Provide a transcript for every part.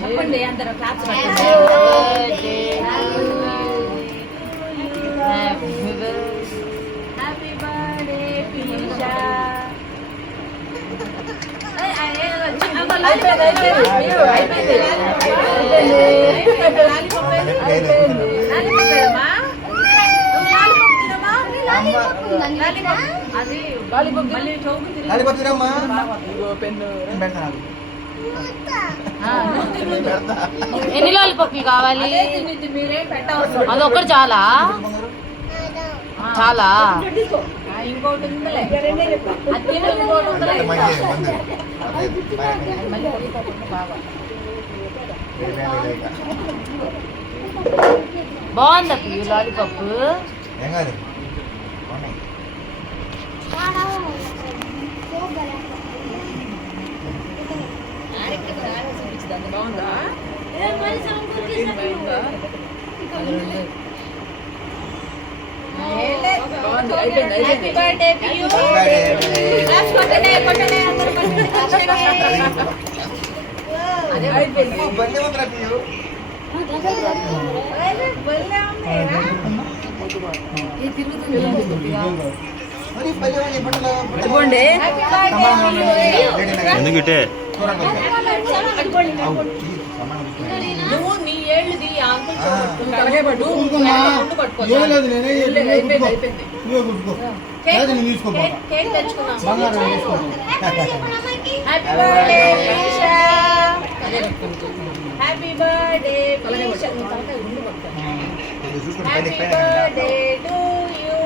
చెప్పండి అందరూ claps happy birthday పీషా. ఎన్ని లాలీపాప్లు కావాలి? అదొక్కటి చాలా చాలా ఇంకోటి ఉందిలే. బాగుంది అప్పుడు లాలీపాప్. బాగుందా? హ్యాపీ బర్త్డే ఎందుకంటే నువ్వు నీ ఏళ్ళది కేక్ తెచ్చుకున్నాం. Happy birthday happy birthday happy birthday to you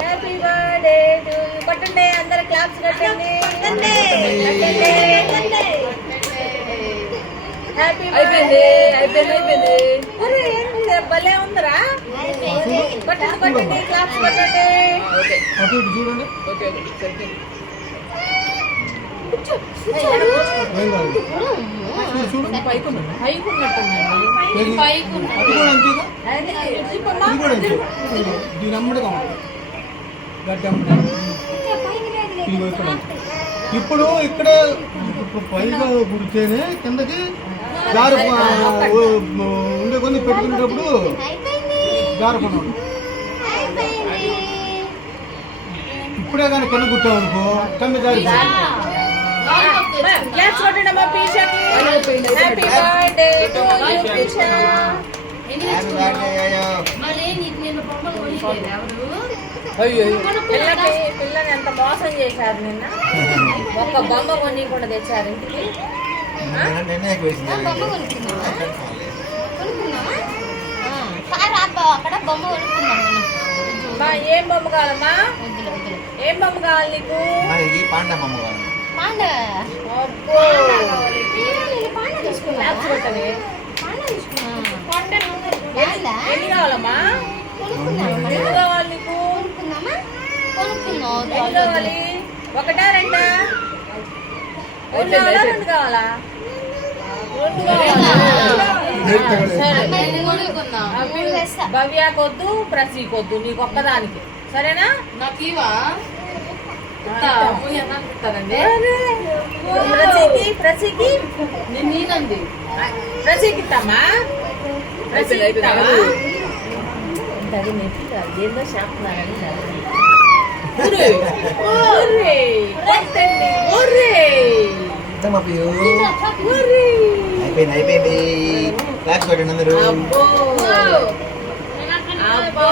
happy birthday to you. కొట్టండి అందరు క్లాప్స్ కొట్టండి. హ్యాపీ బర్త్డే అయిపోయింది. భలే ఉందరా. కొట్టండి కొట్టండి క్లాప్స్ కొట్టండి. ఇప్పుడు ఇక్కడ పైగా కుడితేనే కిందకి జారు ఉండే కొన్ని పెట్టుకునేటప్పుడు జారుకున్నాడు. ఇప్పుడే కానీ కింద కుట్టావు అనుకో కింద జారి క్లాప్స్ కొట్టండి అమ్మా పీషాకి. Happy birthday to you Peesha. పిల్లని ఎంత మోసం చేశారు నిన్న. ఒక్క బొమ్మ కొని కూడా తెచ్చారు ఇంటికి. ఏం బొమ్మ కావాలమ్మా? ఏం బొమ్మ కావాలి నీకు? ఎన్ని కావాలమ్మా? ఎన్ని కావాలి నీకు? ఎన్ని కావాలి? ఒకటా రెండా? రెండు కావాలా రెండు కావాలా? భవ్యాకొద్దు ప్రసీకొద్దు నీకు ఒక్కదానికి సరేనా? నాకు ఇవా ప్రసీకి నేనండి ప్రసీకి ఇస్తామా? ఏందో షాపున్నారని అయిపోయింది. క్లాస్ కొట్టండి అందరూ. అబ్బో